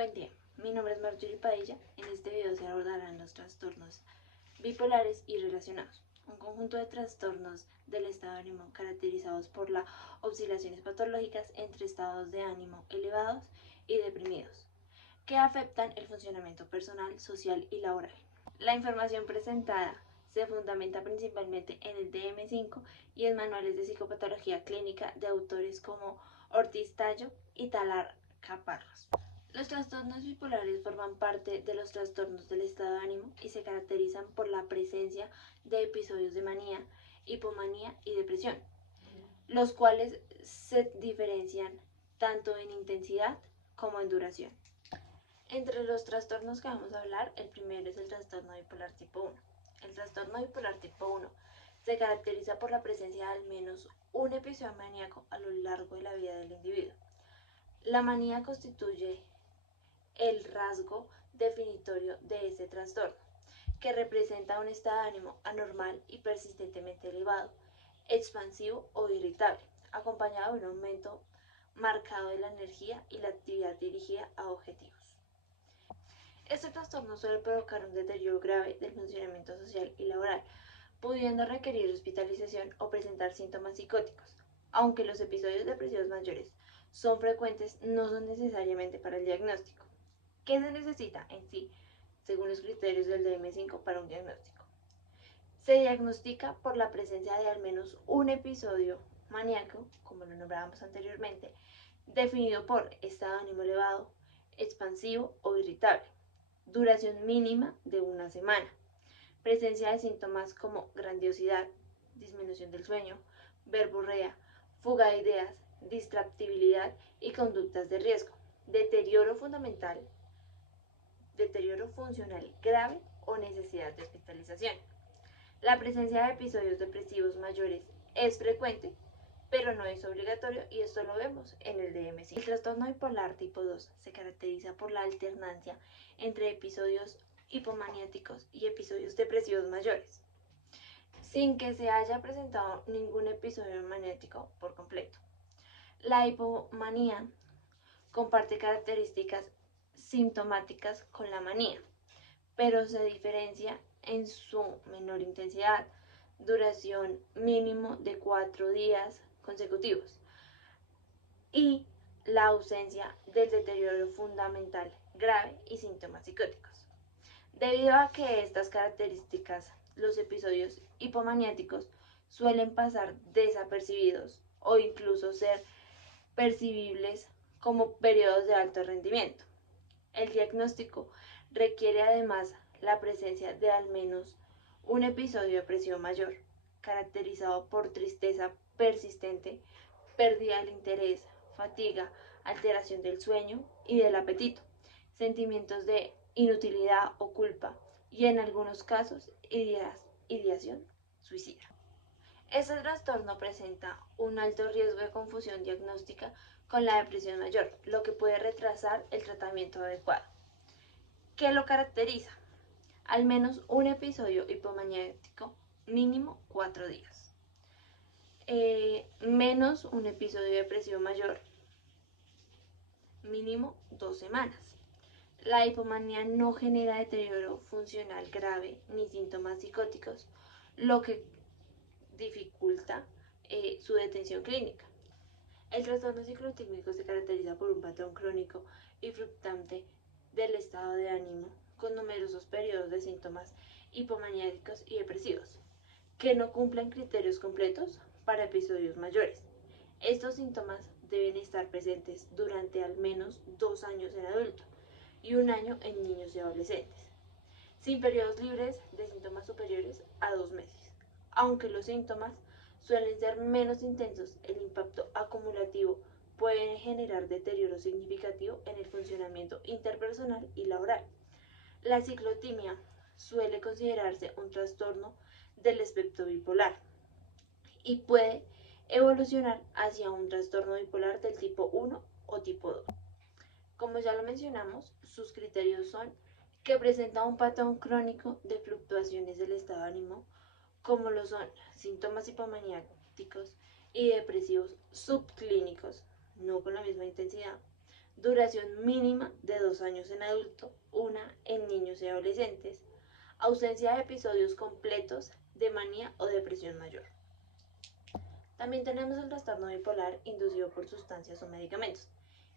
Buen día, mi nombre es Marjorie Padilla. En este video se abordarán los trastornos bipolares y relacionados, un conjunto de trastornos del estado de ánimo caracterizados por las oscilaciones patológicas entre estados de ánimo elevados y deprimidos, que afectan el funcionamiento personal, social y laboral. La información presentada se fundamenta principalmente en el DSM-5 y en manuales de psicopatología clínica de autores como Ortiz Tallo y Talar Caparros. Los trastornos bipolares forman parte de los trastornos del estado de ánimo y se caracterizan por la presencia de episodios de manía, hipomanía y depresión, los cuales se diferencian tanto en intensidad como en duración. Entre los trastornos que vamos a hablar, el primero es el trastorno bipolar tipo 1. El trastorno bipolar tipo 1 se caracteriza por la presencia de al menos un episodio maníaco a lo largo de la vida del individuo. La manía constituye el rasgo definitorio de este trastorno, que representa un estado de ánimo anormal y persistentemente elevado, expansivo o irritable, acompañado de un aumento marcado de la energía y la actividad dirigida a objetivos. Este trastorno suele provocar un deterioro grave del funcionamiento social y laboral, pudiendo requerir hospitalización o presentar síntomas psicóticos. Aunque los episodios depresivos mayores son frecuentes, no son necesariamente para el diagnóstico. ¿Qué se necesita en sí, según los criterios del DSM-5 para un diagnóstico? Se diagnostica por la presencia de al menos un episodio maníaco, como lo nombrábamos anteriormente, definido por estado de ánimo elevado, expansivo o irritable, duración mínima de una semana, presencia de síntomas como grandiosidad, disminución del sueño, verborrea, fuga de ideas, distractibilidad y conductas de riesgo, deterioro funcional grave o necesidad de hospitalización. La presencia de episodios depresivos mayores es frecuente, pero no es obligatorio, y esto lo vemos en el DSM-5. El trastorno bipolar tipo 2 se caracteriza por la alternancia entre episodios hipomaniáticos y episodios depresivos mayores, sin que se haya presentado ningún episodio maniático por completo. La hipomanía comparte características sintomáticas con la manía, pero se diferencia en su menor intensidad, duración mínimo de 4 días consecutivos y la ausencia del deterioro fundamental grave y síntomas psicóticos. Debido a que estas características, los episodios hipomaniáticos suelen pasar desapercibidos o incluso ser percibibles como periodos de alto rendimiento. El diagnóstico requiere además la presencia de al menos un episodio depresivo mayor, caracterizado por tristeza persistente, pérdida del interés, fatiga, alteración del sueño y del apetito, sentimientos de inutilidad o culpa y en algunos casos ideación suicida. Este trastorno presenta un alto riesgo de confusión diagnóstica con la depresión mayor, lo que puede retrasar el tratamiento adecuado. ¿Qué lo caracteriza? Al menos un episodio hipomaniático, mínimo 4 días. Menos un episodio depresivo mayor, mínimo 2 semanas. La hipomanía no genera deterioro funcional grave ni síntomas psicóticos, lo que dificulta su detención clínica. El trastorno ciclotímico se caracteriza por un patrón crónico y fluctuante del estado de ánimo, con numerosos periodos de síntomas hipomaniáticos y depresivos, que no cumplen criterios completos para episodios mayores. Estos síntomas deben estar presentes durante al menos 2 años en adultos y 1 año en niños y adolescentes, sin periodos libres de síntomas superiores a 2 meses. Aunque los síntomas suelen ser menos intensos, el impacto acumulativo puede generar deterioro significativo en el funcionamiento interpersonal y laboral. La ciclotimia suele considerarse un trastorno del espectro bipolar y puede evolucionar hacia un trastorno bipolar del tipo 1 o tipo 2. Como ya lo mencionamos, sus criterios son que presenta un patrón crónico de fluctuaciones del estado de ánimo, como lo son síntomas hipomaniáticos y depresivos subclínicos, no con la misma intensidad, duración mínima de 2 años en adulto, 1 en niños y adolescentes, ausencia de episodios completos de manía o depresión mayor. También tenemos el trastorno bipolar inducido por sustancias o medicamentos.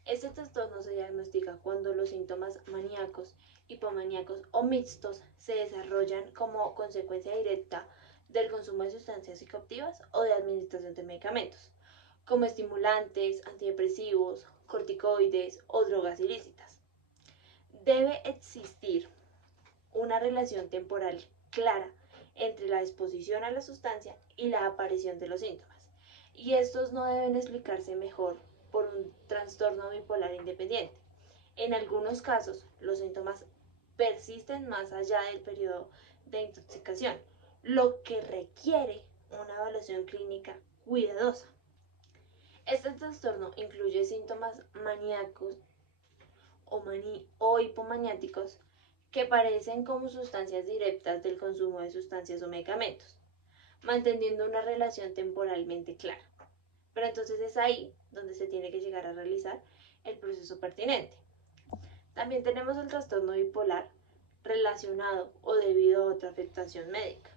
Este trastorno se diagnostica cuando los síntomas maníacos, hipomaníacos o mixtos se desarrollan como consecuencia directa del consumo de sustancias psicoactivas o de administración de medicamentos, como estimulantes, antidepresivos, corticoides o drogas ilícitas. Debe existir una relación temporal clara entre la exposición a la sustancia y la aparición de los síntomas, y estos no deben explicarse mejor por un trastorno bipolar independiente. En algunos casos, los síntomas persisten más allá del periodo de intoxicación, lo que requiere una evaluación clínica cuidadosa. Este trastorno incluye síntomas maníacos o hipomaniáticos que parecen como sustancias directas del consumo de sustancias o medicamentos, manteniendo una relación temporalmente clara. Pero entonces es ahí donde se tiene que llegar a realizar el proceso pertinente. También tenemos el trastorno bipolar relacionado o debido a otra afectación médica.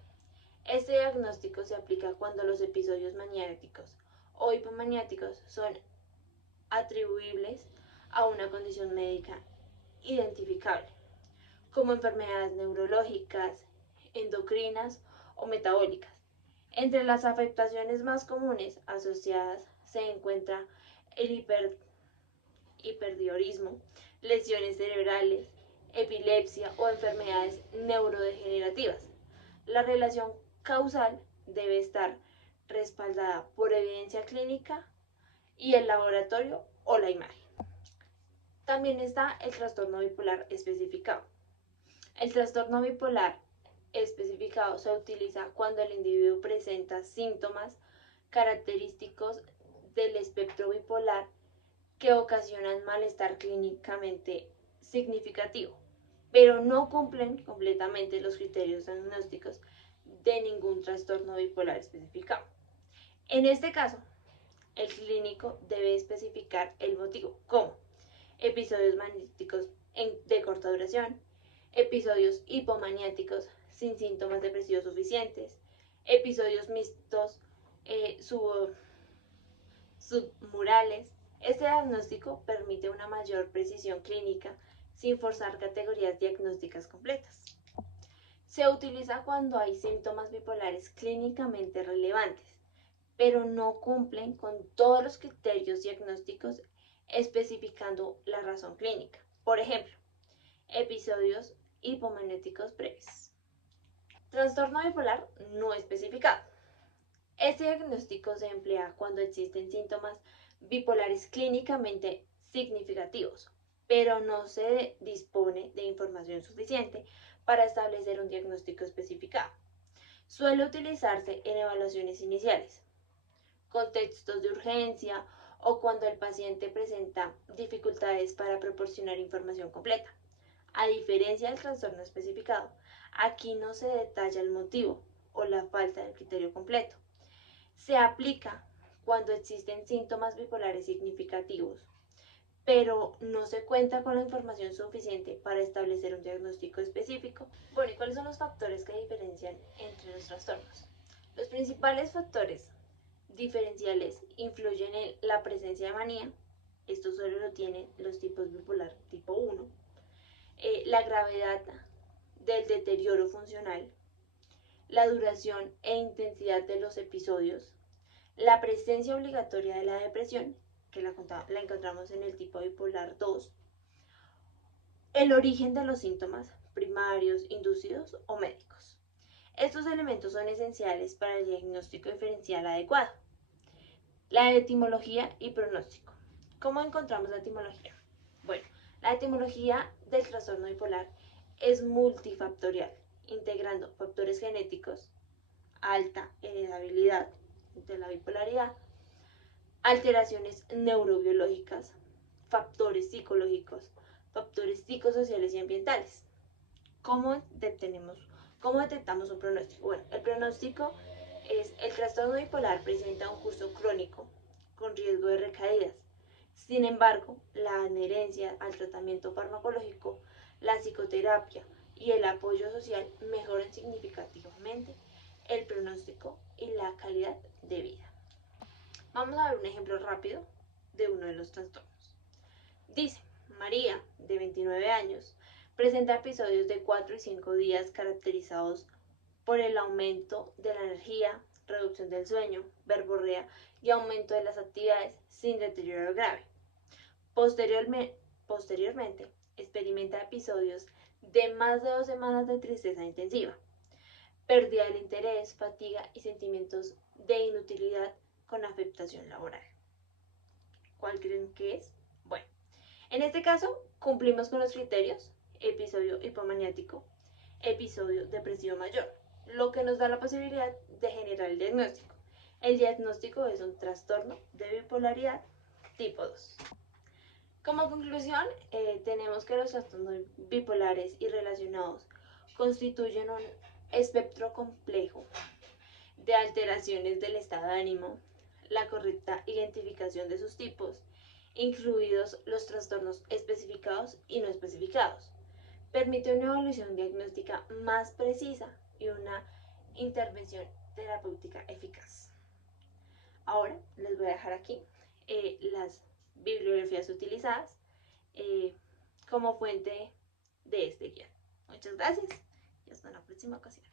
Este diagnóstico se aplica cuando los episodios maniáticos o hipomaniáticos son atribuibles a una condición médica identificable, como enfermedades neurológicas, endocrinas o metabólicas. Entre las afectaciones más comunes asociadas se encuentra el hipertiroidismo, lesiones cerebrales, epilepsia o enfermedades neurodegenerativas. La relación causal debe estar respaldada por evidencia clínica y el laboratorio o la imagen. También está el trastorno bipolar especificado. El trastorno bipolar especificado se utiliza cuando el individuo presenta síntomas característicos del espectro bipolar que ocasionan malestar clínicamente significativo, pero no cumplen completamente los criterios diagnósticos de ningún trastorno bipolar especificado. En este caso, el clínico debe especificar el motivo, como episodios maníacos de corta duración, episodios hipomaniáticos sin síntomas depresivos suficientes, episodios mixtos submurales. Este diagnóstico permite una mayor precisión clínica sin forzar categorías diagnósticas completas. Se utiliza cuando hay síntomas bipolares clínicamente relevantes, pero no cumplen con todos los criterios diagnósticos especificando la razón clínica. Por ejemplo, episodios hipomaniáticos breves. Trastorno bipolar no especificado. Este diagnóstico se emplea cuando existen síntomas bipolares clínicamente significativos, pero no se dispone de información suficiente para establecer un diagnóstico especificado. Suele utilizarse en evaluaciones iniciales, contextos de urgencia o cuando el paciente presenta dificultades para proporcionar información completa. A diferencia del trastorno especificado, aquí no se detalla el motivo o la falta del criterio completo. Se aplica cuando existen síntomas bipolares significativos, pero no se cuenta con la información suficiente para establecer un diagnóstico específico. Bueno, ¿y cuáles son los factores que diferencian entre los trastornos? Los principales factores diferenciales influyen en la presencia de manía. Esto solo lo tienen los tipos bipolar tipo 1. La gravedad del deterioro funcional, la duración e intensidad de los episodios, la presencia obligatoria de la depresión, que la encontramos en el tipo bipolar 2, el origen de los síntomas primarios, inducidos o médicos. Estos elementos son esenciales para el diagnóstico diferencial adecuado. La etimología y pronóstico. ¿Cómo encontramos la etimología? Bueno, la etimología del trastorno bipolar es multifactorial, integrando factores genéticos, alta heredabilidad de la bipolaridad, alteraciones neurobiológicas, factores psicológicos, factores psicosociales y ambientales. ¿Cómo detectamos un pronóstico? Bueno, el pronóstico es el trastorno bipolar presenta un curso crónico con riesgo de recaídas. Sin embargo, la adherencia al tratamiento farmacológico, la psicoterapia y el apoyo social mejoran significativamente el pronóstico y la calidad de vida. Vamos a ver un ejemplo rápido de uno de los trastornos. Dice, María, de 29 años, presenta episodios de 4 y 5 días caracterizados por el aumento de la energía, reducción del sueño, verborrea y aumento de las actividades sin deterioro grave. Posteriormente, experimenta episodios de más de 2 semanas de tristeza intensiva, pérdida del interés, fatiga y sentimientos de inutilidad con afectación laboral. ¿Cuál creen que es? Bueno, en este caso cumplimos con los criterios: episodio hipomaniático, episodio depresivo mayor, lo que nos da la posibilidad de generar el diagnóstico. El diagnóstico es un trastorno de bipolaridad tipo 2. Como conclusión, tenemos que los trastornos bipolares y relacionados constituyen un espectro complejo de alteraciones del estado de ánimo, la correcta identificación de sus tipos, incluidos los trastornos especificados y no especificados, permite una evaluación diagnóstica más precisa y una intervención terapéutica eficaz. Ahora les voy a dejar aquí las bibliografías utilizadas como fuente de este guión. Muchas gracias y hasta una próxima ocasión.